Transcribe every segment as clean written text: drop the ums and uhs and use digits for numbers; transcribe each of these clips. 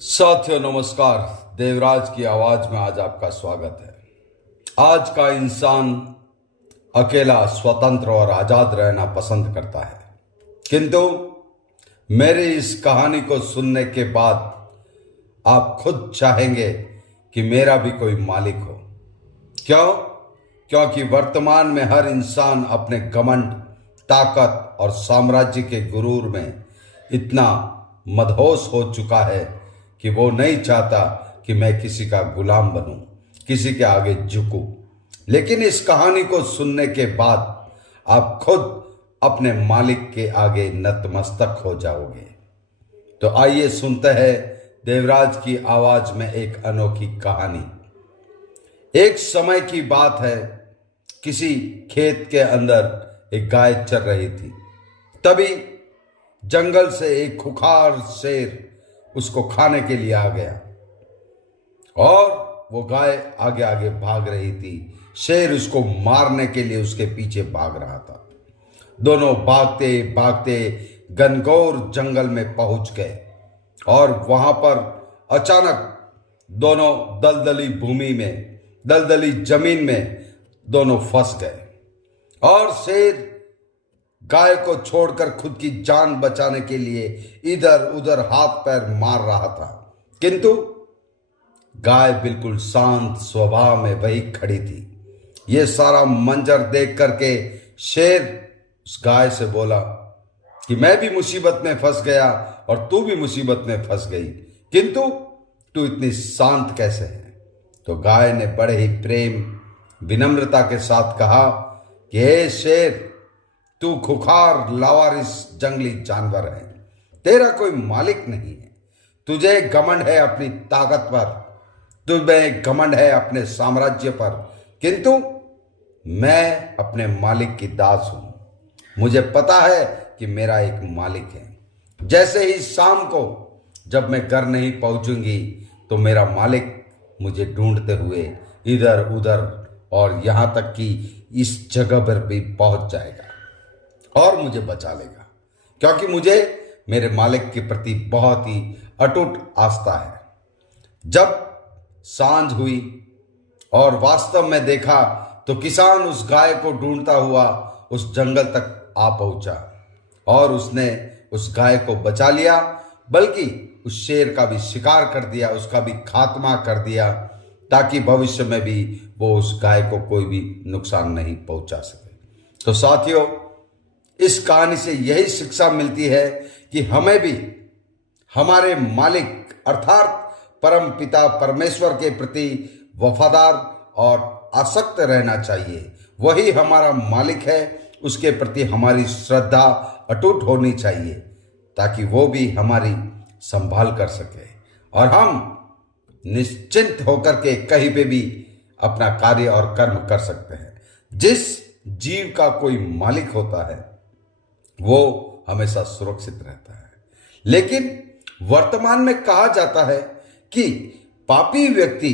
साथियों नमस्कार। देवराज की आवाज में आज आपका स्वागत है। आज का इंसान अकेला, स्वतंत्र और आजाद रहना पसंद करता है, किंतु मेरी इस कहानी को सुनने के बाद आप खुद चाहेंगे कि मेरा भी कोई मालिक हो। क्यों? क्योंकि वर्तमान में हर इंसान अपने घमंड, ताकत और साम्राज्य के गुरूर में इतना मदहोश हो चुका है कि वो नहीं चाहता कि मैं किसी का गुलाम बनूं, किसी के आगे झुकूं। लेकिन इस कहानी को सुनने के बाद आप खुद अपने मालिक के आगे नतमस्तक हो जाओगे। तो आइए सुनते हैं देवराज की आवाज में एक अनोखी कहानी। एक समय की बात है, किसी खेत के अंदर एक गाय चर रही थी। तभी जंगल से एक खुखार शेर उसको खाने के लिए आ गया और वो गाय आगे आगे भाग रही थी। शेर उसको मारने के लिए उसके पीछे भाग रहा था। दोनों भागते भागते घनघोर जंगल में पहुंच गए और वहां पर अचानक दोनों दलदली जमीन में दोनों फंस गए और शेर गाय को छोड़कर खुद की जान बचाने के लिए इधर उधर हाथ पैर मार रहा था, किंतु गाय बिल्कुल शांत स्वभाव में वही खड़ी थी। यह सारा मंजर देख करके शेर उस गाय से बोला कि मैं भी मुसीबत में फंस गया और तू भी मुसीबत में फंस गई, किंतु तू इतनी शांत कैसे है? तो गाय ने बड़े ही प्रेम विनम्रता के साथ कहा कि हे शेर, तू खुखार लावारिस जंगली जानवर है, तेरा कोई मालिक नहीं है। तुझे घमंड है अपनी ताकत पर, तुझे घमंड है अपने साम्राज्य पर, किंतु मैं अपने मालिक की दास हूं। मुझे पता है कि मेरा एक मालिक है। जैसे ही शाम को जब मैं घर नहीं पहुंचूंगी तो मेरा मालिक मुझे ढूंढते हुए इधर उधर और यहां तक कि इस जगह पर भी पहुंच जाएगा और मुझे बचा लेगा, क्योंकि मुझे मेरे मालिक के प्रति बहुत ही अटूट आस्था है। जब सांझ हुई और वास्तव में देखा तो किसान उस गाय को ढूंढता हुआ उस जंगल तक आ पहुंचा और उसने उस गाय को बचा लिया, बल्कि उस शेर का भी शिकार कर दिया, उसका भी खात्मा कर दिया, ताकि भविष्य में भी वो उस गाय को कोई भी नुकसान नहीं पहुंचा सके। तो साथियों, इस कहानी से यही शिक्षा मिलती है कि हमें भी हमारे मालिक अर्थात परम पिता परमेश्वर के प्रति वफादार और आसक्त रहना चाहिए। वही हमारा मालिक है, उसके प्रति हमारी श्रद्धा अटूट होनी चाहिए, ताकि वो भी हमारी संभाल कर सके और हम निश्चिंत होकर के कहीं पे भी अपना कार्य और कर्म कर सकते हैं। जिस जीव का कोई मालिक होता है वो हमेशा सुरक्षित रहता है। लेकिन वर्तमान में कहा जाता है कि पापी व्यक्ति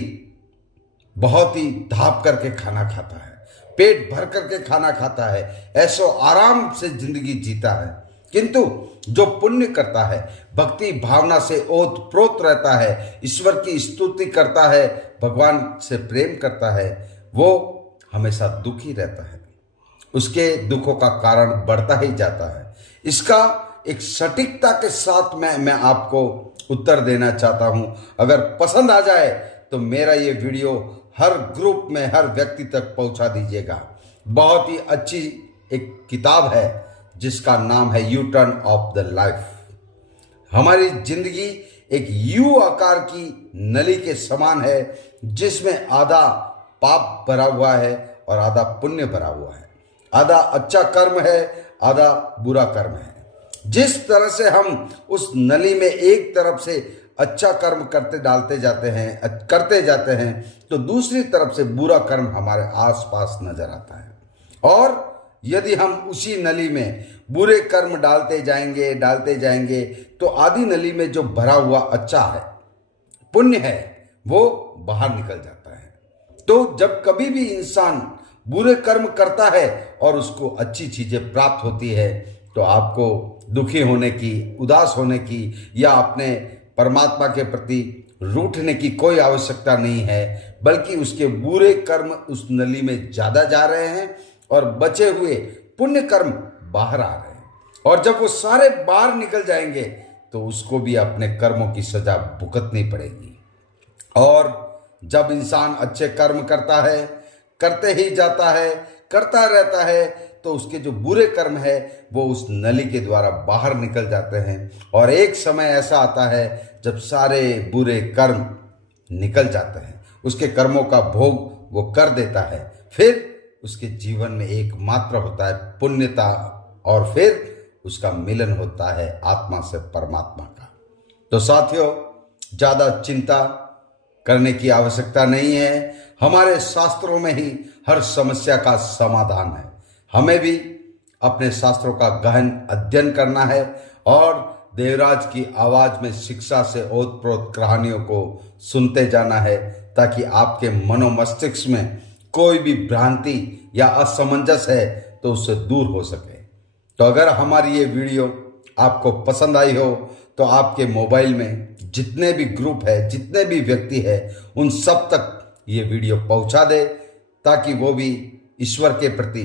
बहुत ही धाप करके खाना खाता है, पेट भर करके खाना खाता है, ऐसो आराम से जिंदगी जीता है, किंतु जो पुण्य करता है, भक्ति भावना से ओत प्रोत रहता है, ईश्वर की स्तुति करता है, भगवान से प्रेम करता है, वो हमेशा दुखी रहता है। उसके दुखों का कारण बढ़ता ही जाता है। इसका एक सटीकता के साथ मैं आपको उत्तर देना चाहता हूं। अगर पसंद आ जाए तो मेरा ये वीडियो हर ग्रुप में हर व्यक्ति तक पहुंचा दीजिएगा। बहुत ही अच्छी एक किताब है जिसका नाम है U turn off the life. हमारी जिंदगी एक यू आकार की नली के समान है, जिसमें आधा पाप भरा हुआ है और आधा पुण्य भरा हुआ है। आधा अच्छा कर्म है, आधा बुरा कर्म है। जिस तरह से हम उस नली में एक तरफ से अच्छा कर्म करते जाते हैं तो दूसरी तरफ से बुरा कर्म हमारे आसपास नजर आता है। और यदि हम उसी नली में बुरे कर्म डालते जाएंगे तो आधी नली में जो भरा हुआ अच्छा है, पुण्य है, वो बाहर निकल जाता है। तो जब कभी भी इंसान बुरे कर्म करता है और उसको अच्छी चीजें प्राप्त होती है तो आपको दुखी होने की, उदास होने की या अपने परमात्मा के प्रति रूठने की कोई आवश्यकता नहीं है, बल्कि उसके बुरे कर्म उस नली में ज्यादा जा रहे हैं और बचे हुए पुण्य कर्म बाहर आ रहे हैं। और जब वो सारे बाहर निकल जाएंगे तो उसको भी अपने कर्मों की सजा भुगतनी पड़ेगी। और जब इंसान अच्छे कर्म करता है, करते ही जाता है, करता रहता है, तो उसके जो बुरे कर्म है वो उस नली के द्वारा बाहर निकल जाते हैं। और एक समय ऐसा आता है जब सारे बुरे कर्म निकल जाते हैं, उसके कर्मों का भोग वो कर देता है, फिर उसके जीवन में एकमात्र होता है पुण्यता, और फिर उसका मिलन होता है आत्मा से परमात्मा का। तो साथियों, ज्यादा चिंता करने की आवश्यकता नहीं है। हमारे शास्त्रों में ही हर समस्या का समाधान है। हमें भी अपने शास्त्रों का गहन अध्ययन करना है और देवराज की आवाज में शिक्षा से ओतप्रोत कहानियों को सुनते जाना है, ताकि आपके मनोमस्तिष्क में कोई भी भ्रांति या असमंजस है तो उससे दूर हो सके। तो अगर हमारी ये वीडियो आपको पसंद आई हो तो आपके मोबाइल में जितने भी ग्रुप है, जितने भी व्यक्ति है, उन सब तक ये वीडियो पहुंचा दे, ताकि वो भी ईश्वर के प्रति,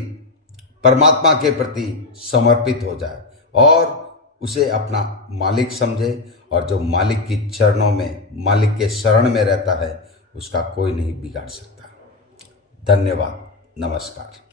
परमात्मा के प्रति समर्पित हो जाए और उसे अपना मालिक समझे। और जो मालिक की चरणों में, मालिक के शरण में रहता है, उसका कोई नहीं बिगाड़ सकता। धन्यवाद। नमस्कार।